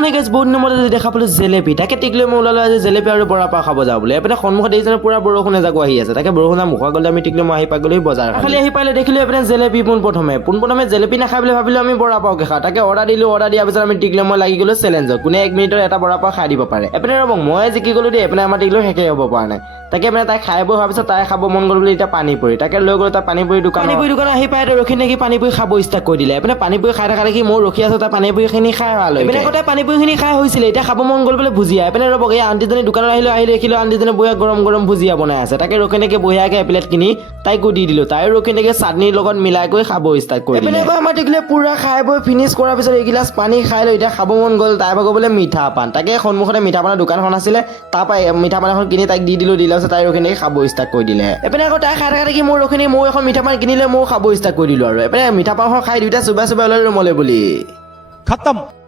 মানে গাইজ বহুত দিনৰ দেখা পালো জেলেপি তাকে টিকলৈ মই ওলালো আজি জেলেপি আৰু বৰা পাও খাব যাওঁ বুলি এপিনে সন্মুখত দেখিছে পুৰা বৰষুণ এজাক আহি আছে তাকে বৰষুণৰ মুখত গ'লে আমি টিকলৈ মই আহি পাই গ'লো বজাৰ খালি আহি পাইলে দেখিলো এপিনে জেলেপি পোনপ্ৰথমে জেলেপি নাখাই বুলি ভাবিলো আমি বৰা পাওকে খাওঁ তাকে অৰ্ডাৰ দিয়াৰ পিছত আমি টিকলৈ মই লাগি গ'লো চেলেঞ্জত কোনে 1 মিনিটৰ এটা বৰা পাও খাই দিব পাৰে এপিনে ৰ'ব মই জিকি গ'লো দেই এপিনে আমাৰ টিকলৈ শেষেই হ'ব পৰা নাই তাকে মানে তাই খাই বৈ হোৱাৰ পিছত তাই খাব মন গ'ল বুলি এতিয়া পানীপুৰি তাকে লৈ গ'লো তাই পানীপুৰি দোকান আহি পাই ৰখি নেকি পানীপুৰি খাব ষ্টাৰ্ট কৰি দিলে এপিনে পানীপুৰি খাই থকা দেখি মই ৰখি আছো তাই পানীপুৰিখিনি খাই হোৱালৈ এপিনে আগতে পানীপুৰিখিনি খাই হৈছিলে এতিয়া খাব মন গ'ল বোলে ভুজিয়া এপিনে ৰ'ব এই আণ্টিজনী দোকানত আহি দেখিলো আণ্টিজনী বঢ়িয়া গৰম ভুজিয়া বনাই আছে তাকে ৰখি নেকি বঢ়িয়াকৈ এপ্লেট কিনি তাইকো দি দিলো তাই ৰখি নেকি চাটনিৰ লগত মিলাই কৰি খাব ষ্টাৰ্ট কৰি দিলে এপিনে আমাৰ টিকলে পুৰা খাই বৈ ফিনিছ কৰাৰ পিছত এগিলাচ পানী খাই লৈ এতিয়া খাব মন গ'ল তাই ভাগৰ বোলে মিঠা পান তাকে সন্মুখতে মিঠা পানৰ দোকানখন আছিলে তাৰপৰা মিঠা পান এখন কিনি তাইক দি দিলো তাই ৰখি নেকি খাব ষ্টাৰ্ট কৰি দিলে এপিনে আকৌ তাই খাই থকা দেখি মই ৰখি মই এখন মিঠা পান কিনিলে ময়ো খাব ষ্টাৰ্ট কৰি দিলো আৰু এপিনে মিঠা পানখন খাই দুইটা চুবাই ওলাই ৰুমলৈ বুলি खत्म।